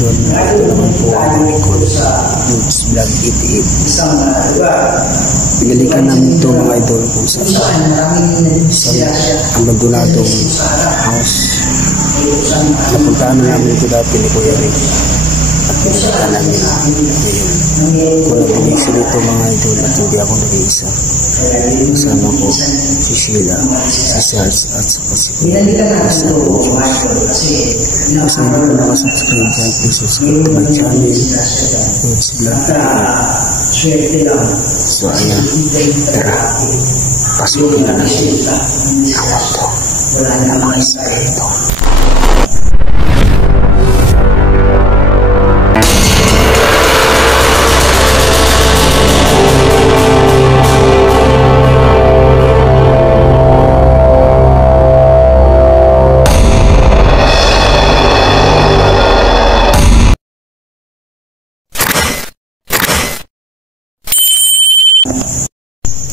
idol, ito naman po ang likod Nudes Vlog 88. Pinalikan namin ito mga idol kung sa abandonadong house. Napuntaan na namin ito dati ni Kuya Rick at pinalikan namin ngayon. Kung nabigising ito mga idol at hindi ako nag-iisa, kasama ko si Sheila, si Charles at saka si Kuya Basta hindi ko nakasubscribe dyan, please subscribe to my channel Nudes Vlog 88. So ayan, tara, pasukin na natin ang mundo ng mga espiritu.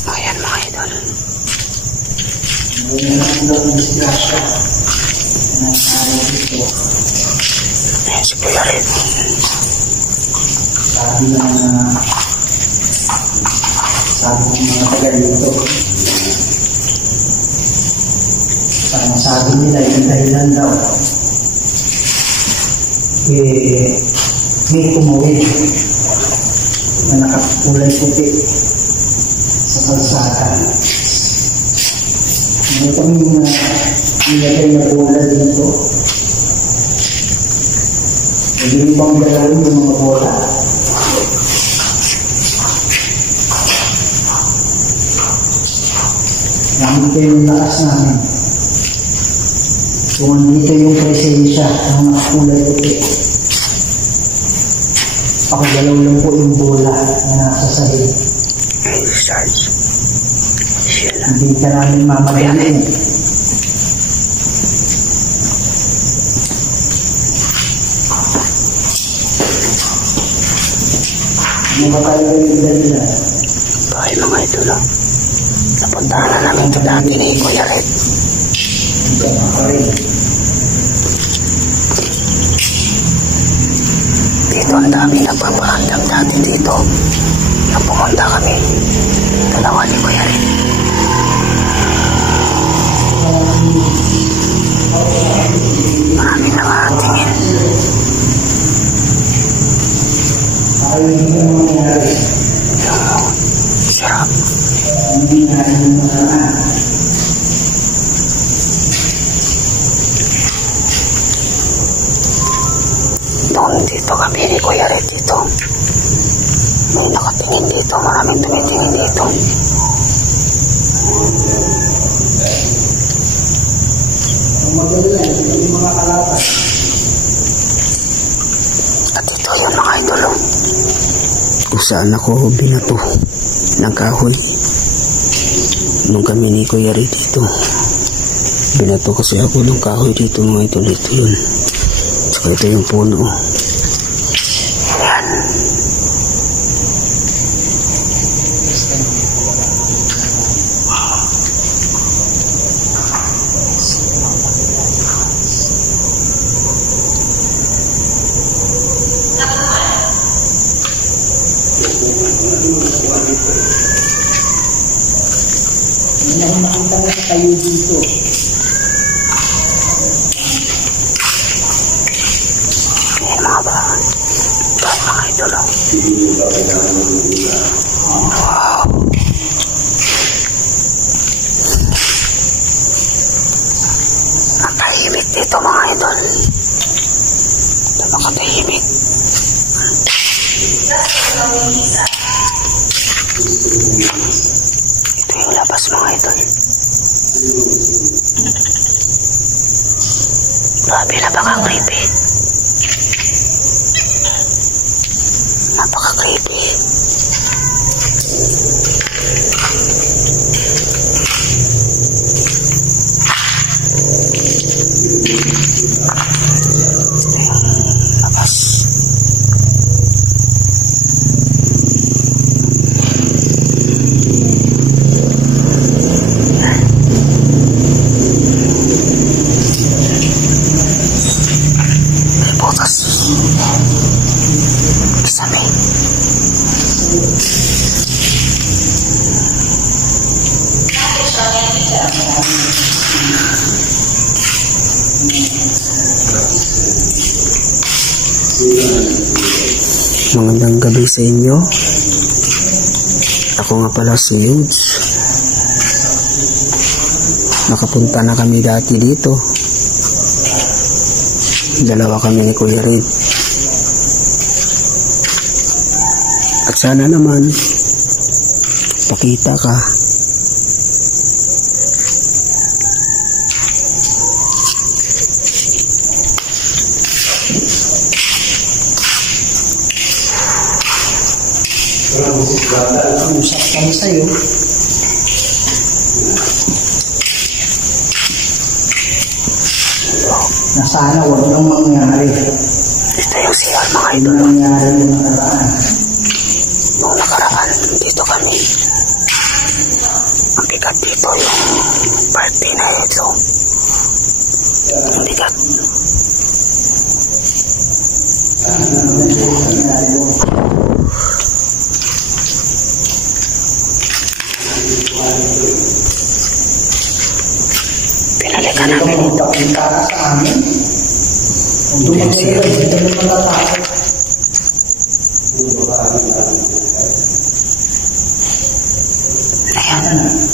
Ayan mga idol. Ayan si Kuya Rick. Sabi ng mga tagal dito, parang sabi nila yung dahilan daw may tumuwi na nakakulay puti sa kalsada. May kami na nilagay na bola dito. Hindi bang dalawin yung mga bola? Namin kayo yung lakas namin. Kung dito yung presensya ng mga kulay puti, pakagalaw lang po yung bola na nasa sahig. Hindi ka namin mamagalin. Ano ba tayo yung dalila? Bahay mga idol. Napuntahan na namin ito dati ni Kuya Rick. Dito ang dami nagpapahandang dati dito. Nang pumunta kami, dalawa ni Kuya Rick. Maraming nakatingin. Sarap. Doon dito kami ni Kuya Rick dito. May nakatingin dito. Maraming tumitingin dito. At ito yung mga idol kung saan ako binato ng kahoy nung kami ni Kuya Rick dito. Binato kasi ako ng kahoy dito mga idol. Ito yun. Saka ito yung puno. Ayan. May nakita na kayo dito. Ayan mga ba? Ba't mga idol. Wow. Napahimik dito mga idol. Napakatahimik. Ito yung labas mga idol. Grabe, napaka-creepy. Napaka-creepy. Ito yung labas. Butas. Magandang gabi sa inyo. Ako nga pala si Yudes. Nakapunta na kami dati dito. Dalawa kami ni Kuya Red. At sana naman pakita ka. Usap kami sa'yo. Na sana huwag nang mangyari. Ito yung CR mga idol. Nangyari yung nakaraan. Nung nakaraan, dito kami. Ang bigat dito yung party na ito. Ang bigat. Pinalikan namin ito. Punta ka sa amin. Kung dumagay ka, dito mo matatakot. Ayan.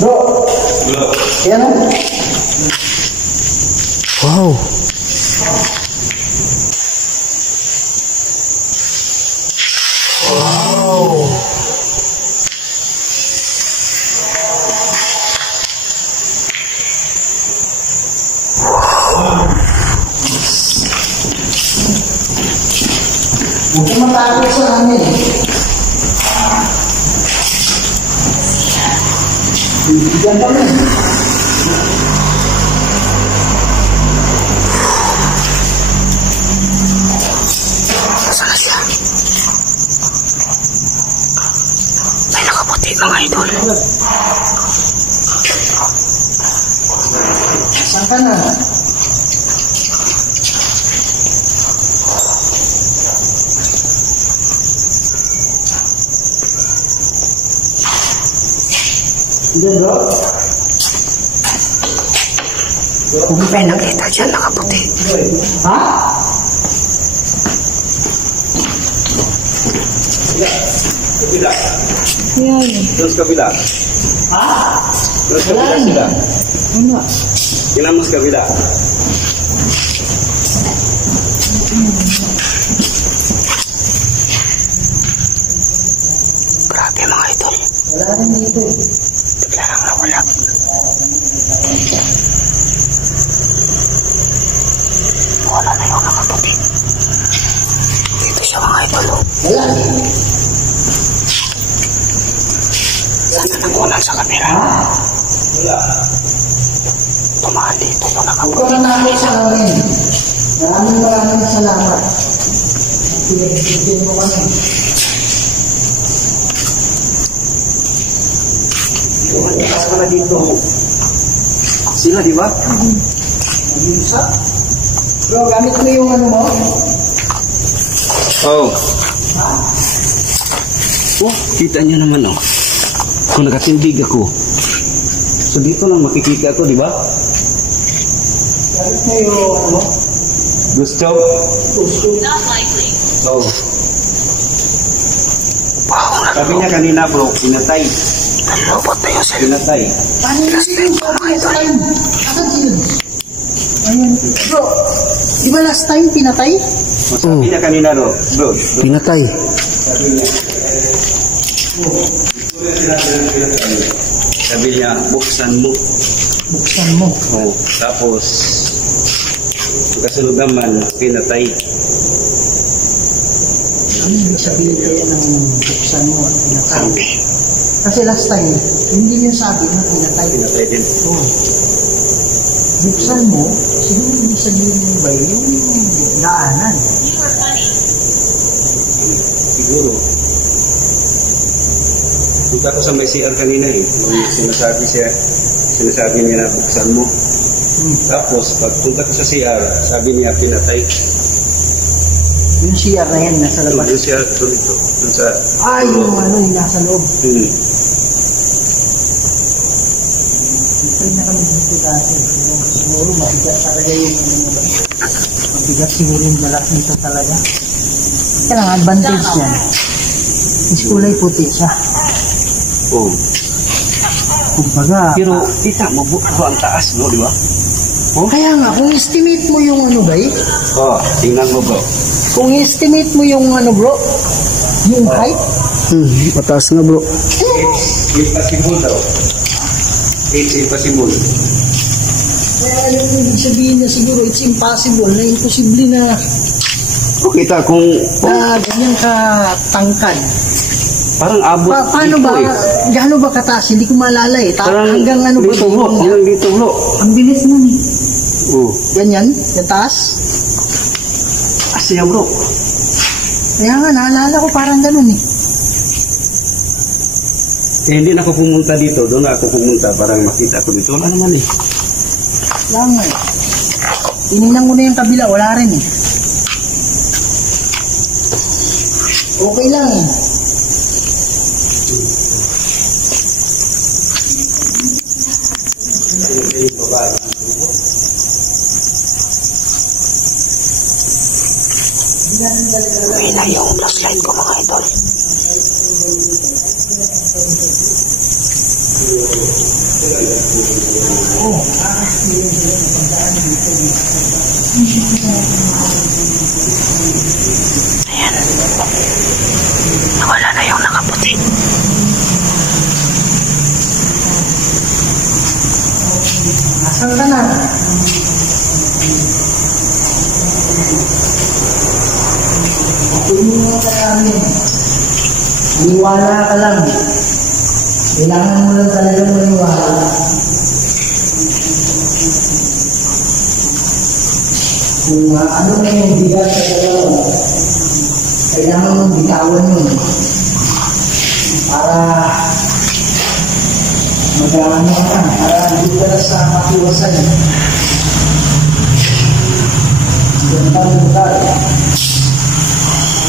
Bro! Yan o. Wow. Huwag ka matakot sa amin. Bibigyan kami. Nasaan na siya? May nakaputi mga idol. Saan ka na? Hindi, bro. May nakita dyan nakaputi. Ha? Kabila. Yan. Terus kabila. Ha? Terus kabila sila. Ano? Kinamos kabila. Grabe mga idol. Wala rin dito eh. Bigla lang nawala. Wala na yung nakaputi. Dito siya mga idol. Wala rin. Sana nangunan sa kamera. Wala. Tumaan dito yung Huwag nakaputi. ka natakot sa amin. Maraming salamat. Pinagbigyan mo kami. Tumakas pala dito. Sila, di ba? Mag-iusap. Bro, gamit mo yung ano mo? Oh. Oh, kita niyo naman oh. Kung nakatindig ako. So dito lang makikita ko, di ba? Gamit mo yung ano? Gusto? Gusto. Oh. Wow, Sabi niya kanina bro, pinatay. nalobot na yung cellphone. Pinatay. Paano last time? Last time. Asan si Yun? Ayun. Bro, di ba last time pinatay? O, sabi niya kanina bro. Pinatay. Sabi niya, buksan mo. Buksan mo. Oh, tapos, kasunod naman, pinatay. Ano yung sabihin kaya ng buksan mo at pinatay? Sabi. Kasi last time, hindi niyo sabi na pinatay. Pinatay din. Oh. Buksan mo, siguro hindi sabihin mo ba yung daanan? Siguro. Punta ko sa may CR kanina eh. Sinasabi niya na buksan mo. Tapos, pagpunta ko sa CR, sabi niya pinatay. Yung CR na yan, nasa labas. Yung CR dito. Dun sa... Yung ano, yung nasa loob. Hmm. Ito na kami dito dati. Siguro siguro mabigat talaga yung mabigat siguro yung balat nito talaga. Kaya lang advantage yan. Is kulay puti siya. Oh. Kumbaga, Pero kita mo bro ang taas bro, di ba? Oh? kaya nga, kung estimate mo yung ano ba Oh, tingnan mo bro. kung estimate mo yung ano bro, yung height, Mataas nga bro. It's impossible daw. It's impossible. kaya yung ibig sabihin niya siguro, it's impossible, na imposible na O kita kung ganyan ka tangkad. parang abot Paano dito ba, eh. gaano ba kataas? Hindi ko maalala eh. Parang Hanggang ano ba? dito bro, hanggang dito bro. Ang bilis nun eh. Oh, Ganyan, yung taas. asya bro. Kaya nga, naalala ko parang ganun eh. Eh, hindi na ako pumunta dito. Doon na ako pumunta. Parang makita ko dito. Wala naman eh. Lang eh. Tinignan ko na yung kabila, wala rin eh. Okay lang eh. Uwi na yung flashlight ko mga idol. Ayan. Nawala na yung nakaputi. Asan ka na? Tingnan ka namin. Maniwala ka lang. Kailangan mo lang talagang maniwala. Kung ano na yung bigat sa dalawa, kailangan mong bitawan yun. Para mag-aano ka, para hindi ka na sa makiwasan. Ganda ng lugar.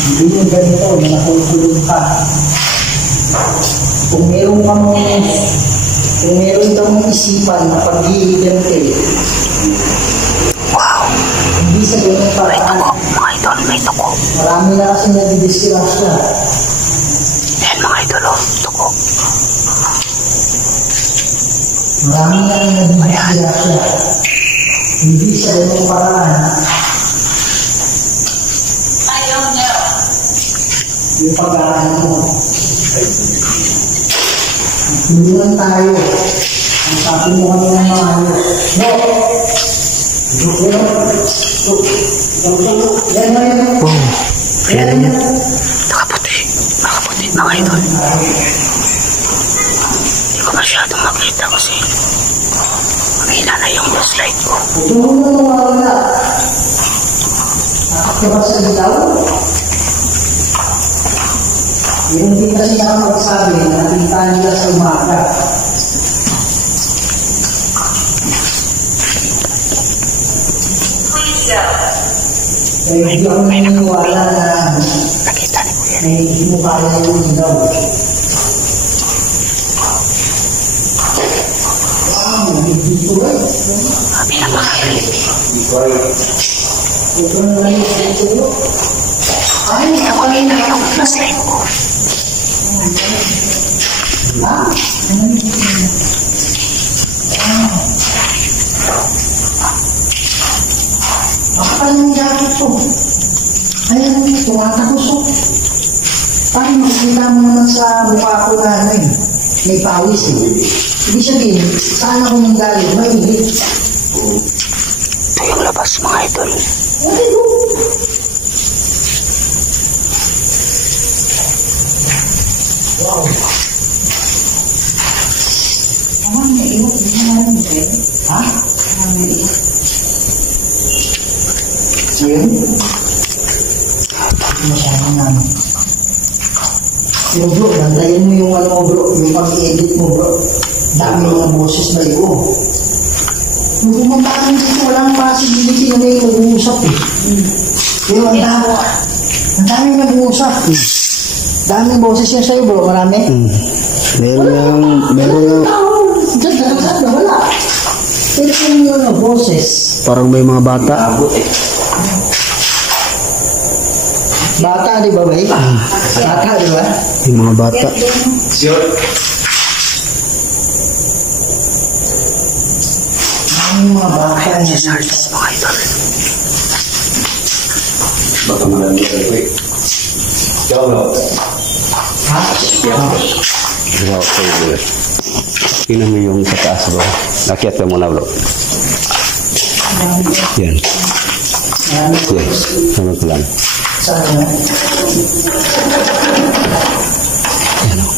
Hindi yung ganito, na nakukulong ka. Kung meron kang isipan na pag-iigante, hindi sa ganun paraan. Mga idol, may tuko. Marami na kasi nagdidisirasya. Ayan mga idol, oh, tuko. Marami na nagdidisirasya. Hindi sa ganun paraan. Yung pag-aaral mo. Tulungan tayo. Ang sabi mo kami ng mga ano. No! Boom. Ayan niya. Nakaputi. Nakaputi mga idol. Hindi ko masyadong makita kasi mahina na yung flashlight ko. Tulungan mo mawawala. Nakakita ba sa ilaw? Yung hindi kasi ako magsabi, nakita nila sa umaga. Kaya hindi ako naniniwala na Nakita ni Kuya. may hindi mo kaya yung ilaw. Wow, may dito eh. Sabi na makakalipi. Ito na lang yung dito. Ay, Nakakita na yung flashlight ko. Bakal ng jacket ko. Ayan, tumatapos ko. Parang makikita mo naman sa mukha ko na ano eh. May pawis eh. Ibig sabihin, saan ako nang galing? Mainit. Ito yung labas mga idol. What do? Wow. Naman, may iwag. Hindi na naman eh. Ha? Naman, may iwag. Ngayon? Masyadong namin. Pero bro, nantayin mo yung ano bro, yung pag-edit mo bro. Dami mga boses na iyo. Kung pumunta ka dito, walang possibility na may mag-uusap eh. Pero ang dami mag-uusap. Daming boses yan sa'yo bro, marami. Meron lang, Diyan, wala. Pero kung yung boses? Parang may mga bata. Abot eh. Bata, di ba, bay? Bata, di ba? Yung mga bata. Sure. Yung mga bata niya. Artist mga idol. Baka marami ka ito eh. Ikaw na. Ha? Diba, okay, bro. Tingnan mo yung sa taas, bro. Nakiat ka muna, bro. Yan. Marami ko. Yan. Sama ko lang. Saan na? Yan o.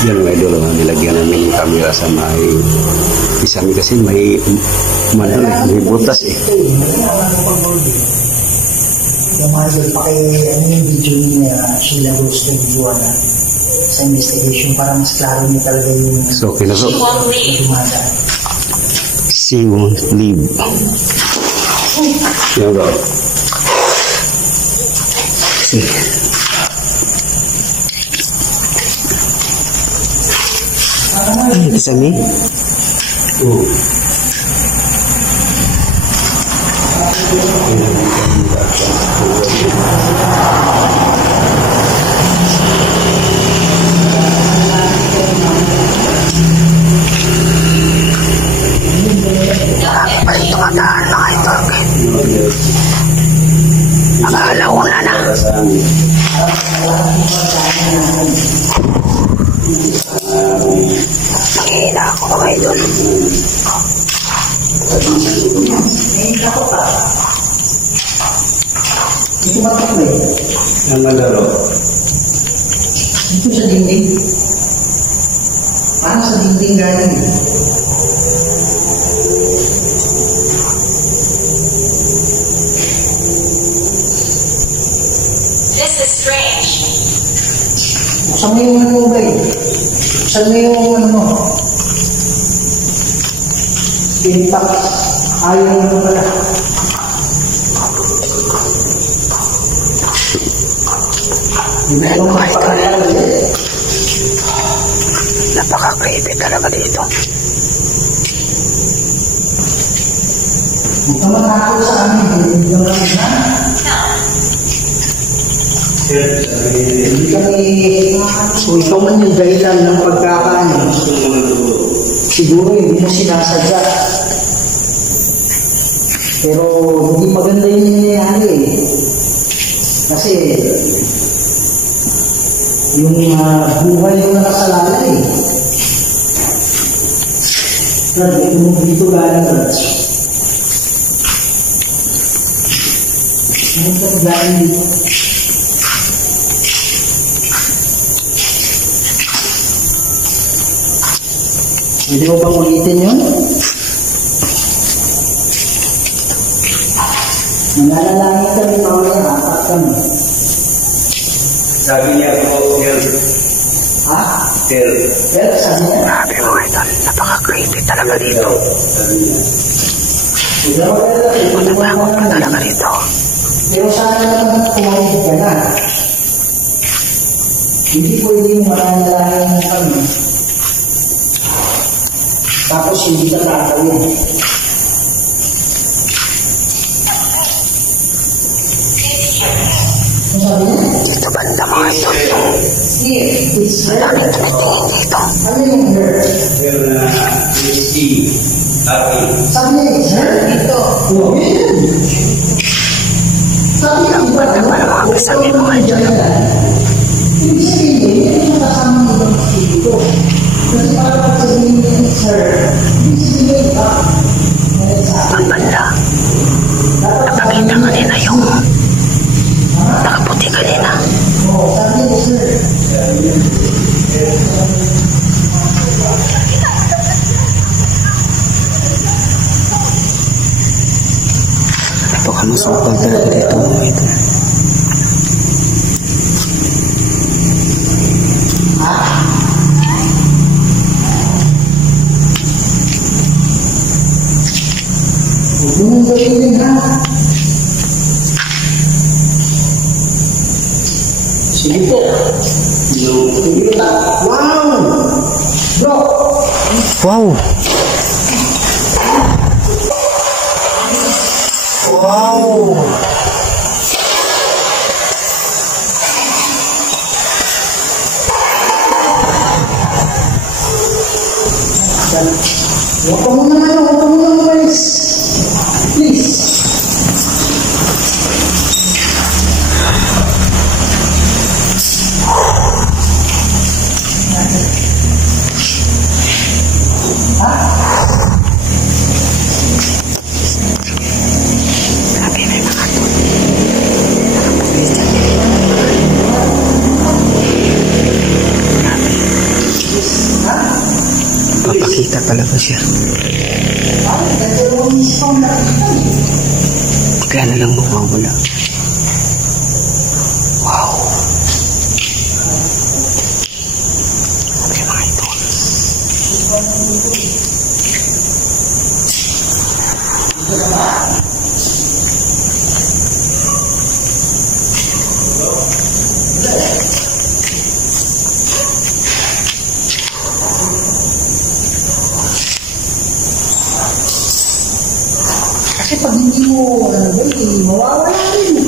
Yan mga idol, nilagyan namin yung camera sa may isang kasi may umano eh, may butas eh. Yung mga idol, ano yung video niya, Sheila Rose Buwana sa investigation para mas klaro niya talaga yung So, kinasok. dumada. She won't leave. Yan bro. Sige. Ano sa mi? Balik tumataan mga idol. Mag-aalauna na. Nakihina ako mga idol. Ito ba ito eh? Ang malaro. Ito sa dingding. Paano sa dingding galing? This is strange. Buksan mo yung ano ba eh? Buksan mo yung ano mo. Impact. Ayaw mo pala. Ayan mga idol. Napaka-creepy talaga dito. Huwag ka matakot sa amin. Hindi kami na. Hindi kami, kung ikaw man yung dahilan ng pagkakaano, siguro hindi mo sinasadya. Pero hindi maganda yung nangyayari eh. Kasi yung buhay yung nakasalala eh. Brad, ito mo dito galing, Brad. Ano ka galing dito? Pwede mo bang ulitin yun? Nananalangin kami mamaya, apat kami. Sabi niya ako, Ha? tell. Pero sabi niya, Grabe mga idol. Napaka-creepy talaga dito. Sabi niya. Matatakot pa talaga dito. pero sana naman kumalit ka na. Hindi pwedeng mananalangin mo kami. Tapos hindi ka tatawin. Ano sabi niya? Dito banda mga idol. It's her. Lagi tumitingin dito. Ano yung her? Pero na, whiskey, happy. Sabi niya, it's her? Ito. Oh, yun. Sabi niya, iba Ano ba mga kasabi mga idol? ibig sabihin, yun yung kasama ng ibang dito. Kasi para pagsabihin niya, it's her. Ibig sabihin, iba. Doon banda. Napakita kanina yung nakaputi kanina. Oo, sabi niya, it's her. Napakamasukal talaga dito mga idol. Huwag mo mong gawin ha. Wow! Bro! Wow! Wow! Huwag ka muna ngayon, huwag ka muna umalis. Please. Papakita talaga siya. Kaya na lang mawawala. Wow. Okay mga ito. Kasi pag hindi mo, mawawala rin.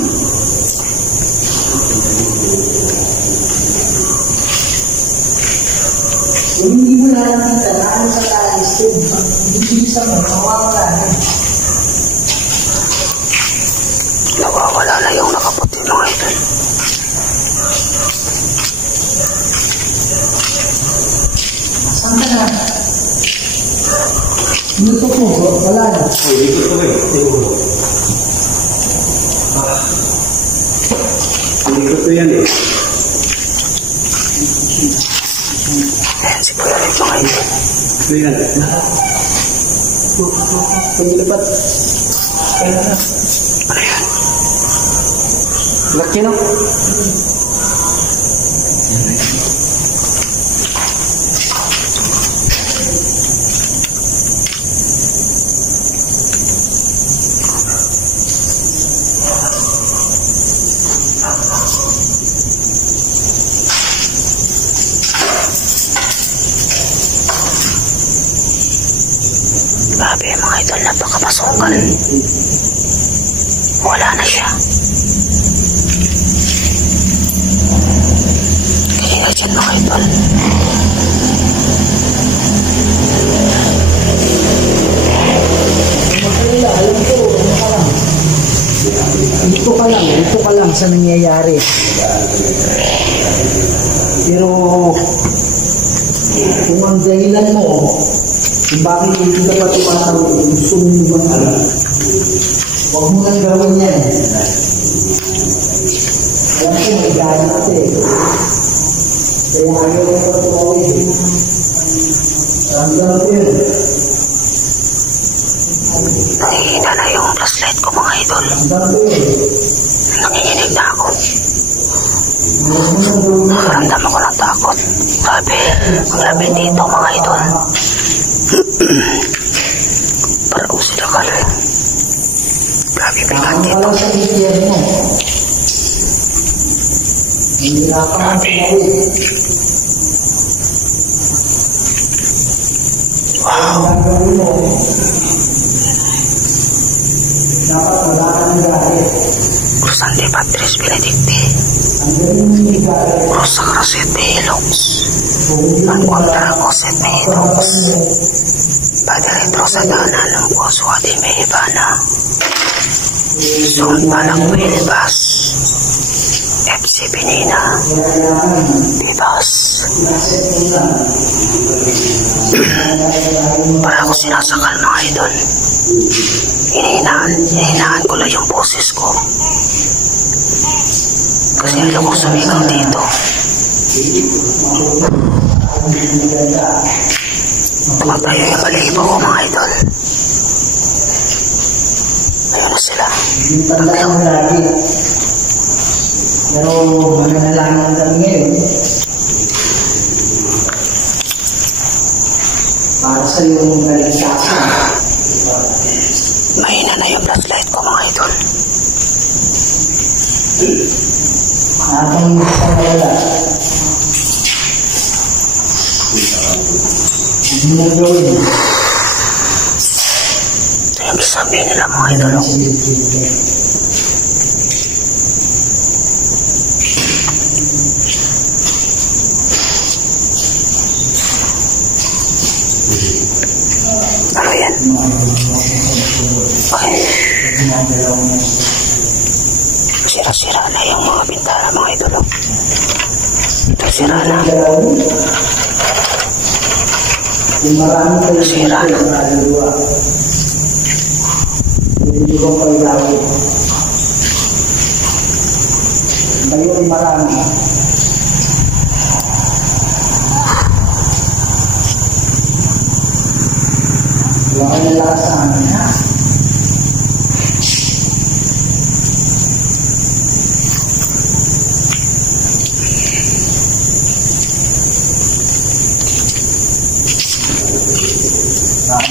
Kung hindi mo nakakita na ano sa talis, hindi sa mo, mawawala rin. Nawawala na yung nakaputi mga ito. Saan ka na? Dito po, wala na. Hindi ko yan eh. Ayan si Kuya Rick mga ito. Ito yan. Paglapat. Ano yan? Laki no? Grabe mga idol, napakapasukan. Wala na siya. Kaya dyan mga idol. Ito ka lang sa nangyayari. Pero, kung ang dahilan mo, kung bakit hindi ka pa tumatawag, gusto mo naman alam. Huwag mo nang gawin yan. Alam ko, may gana kasi. Kaya ayaw ko pa tumawin. Ramdam ko yun. Nahihina na yung flashlight ko mga idol. Ramdam ko yun. Nanginginig na ako. Ramdam ako ng takot. Grabe dito mga idol. Parang sila ka rin. Grabe bigat dito. Wala sa iyan mo. Hindi na pa ang tumawin. Wow. Ang gagawin mo, dapat wala kang galit. Cruzante Patris Benedicti. Ang galing mo yung galit. Rosa Crasete Hilux. Pagkontra Cosete Hilux. Padre Trosadana ng Poswa di Mehibana. Sumbalang Wilbas. FC Pinina. Bibas. Para ako sinasakal mga idol. Hinihinaan ko lang yung boses ko. Kasi alam ko sumigaw dito. Tumatayo yung balibo ko mga idol. Ayun na sila. Tandaan mo lagi. Pero mananalangin kami ngayon. Para sa iyong kaligtasan. Mahina na yung flashlight ko mga idol. Atang gusto na wala. Hindi na gawin. Ito yung sabi nila mga idol. Ano yan? Okay. Sira-sira na yung mga bintana mga idol. Ito sira na. Sira na. Hindi ko pa ilawin. Kayo ay marami. Wala ka nalakas sa amin, ha?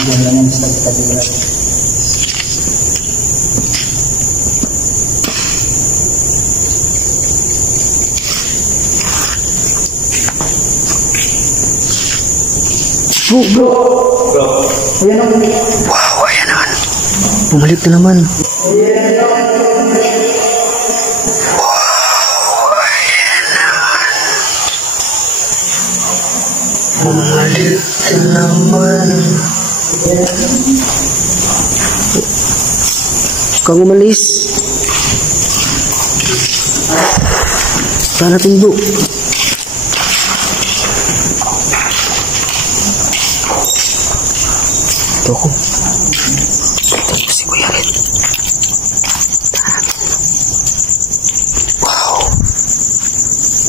Diyan lang yan sa tagilan. Bro. Ayan ang Wow, ayan naman. Bumalik na naman. Bumalik na naman. Kang umalis. Sana tundo. Ito ko. Ito ko si Kuya Red. Wow.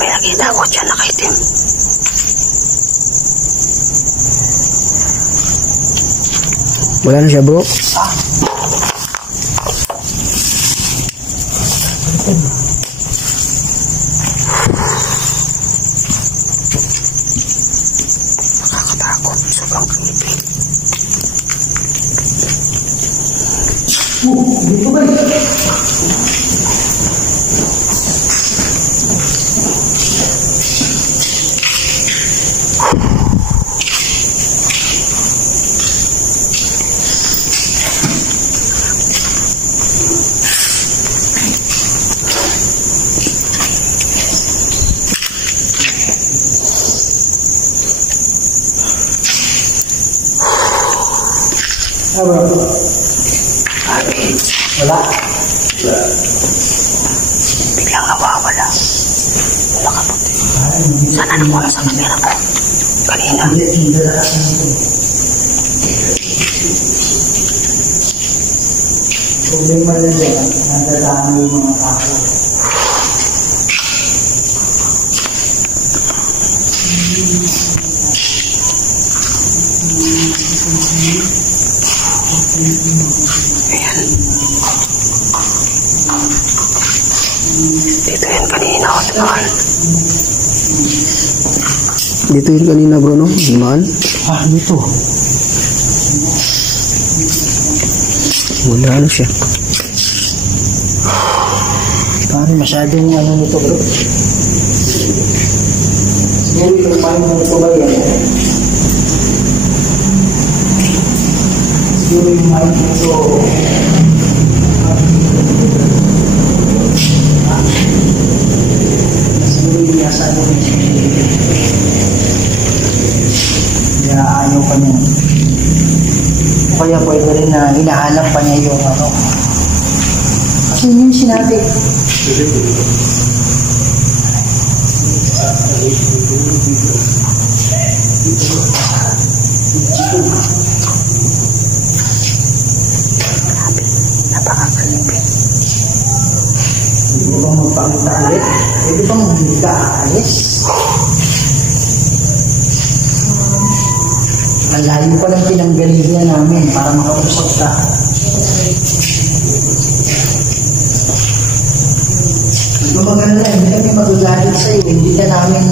May nakita ako dyan nakaitim. Wala na siya bro. Nakakatakot. Sobrang creepy. dito ba? Wala. Biglang nawawala. Nakaputi. Sana nawala sa kamera ko. Kanina. Problema na dyan, nadadami yung mga tao. Ayan. Dito yun kanina ako dumaan. Dito yun kanina bro no? Dumaan? Dito. Wala na siya. Parang masyadong ano nito bro. Siguro yung mind mo ito ba yan? Siguro yung mind mo ito. Siguro yung nasa ano mo. Kaya ayaw pa niya. O kaya pwede rin na hinahanap pa niya yung ano. Kasi yun yung sinabi. Napakakalipin. Pwede bang magpakita ulit? Pwede bang hindi ka aalis? Malayo pa lang pinanggalingan namin para makausap ka. Hindi mo maganda, hindi kami magagalit sa'yo. Hindi ka namin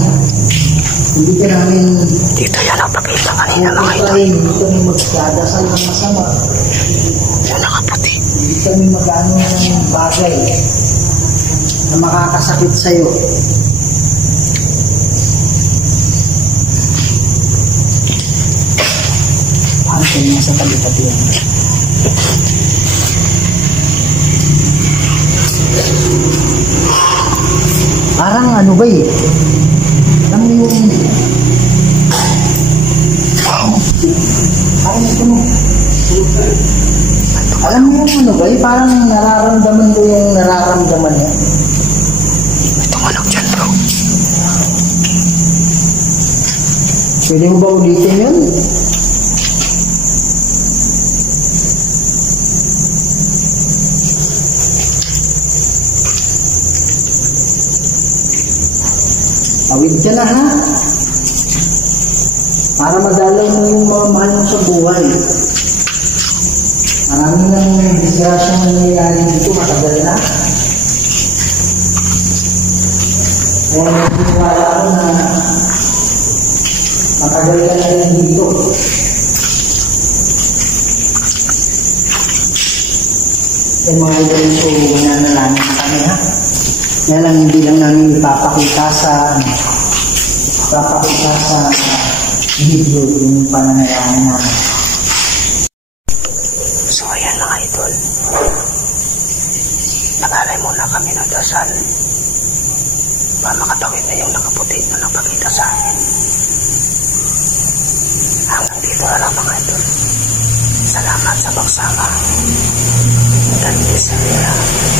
Dito yan ang pakita kanina mga ito. hindi kami magdadasal ng masama. Yung nakaputi. Hindi kami mag-ano ng bagay na makakasakit sa'yo. bahay kayo sa tabi-tabi. Parang ano ba eh? Alam mo yung... Parang ito mo. Alam mo yung ano ba eh? Parang nararamdaman ko yung nararamdaman niya. May tumalog dyan, bro. Pwede mo ba ulitin yun? Awid ka na ha? Para madalaw mo yung mga mahal mo sa buhay. Marami nang disgrasya nangyayari dito, matagal na. Kaya nagsiwala ako na matagal ka na rin dito. Kaya mga idol, so nanalangin na kami ha. Kaya lang hindi lang namin ipapakita sa video yung pananayangin namin. So ayan mga idol. Nag-alay muna kami ng dasal para makatawid na yung nakaputi na nagpakita sa amin. Hanggang dito na lang mga idol. Salamat sa pagsama. God bless you.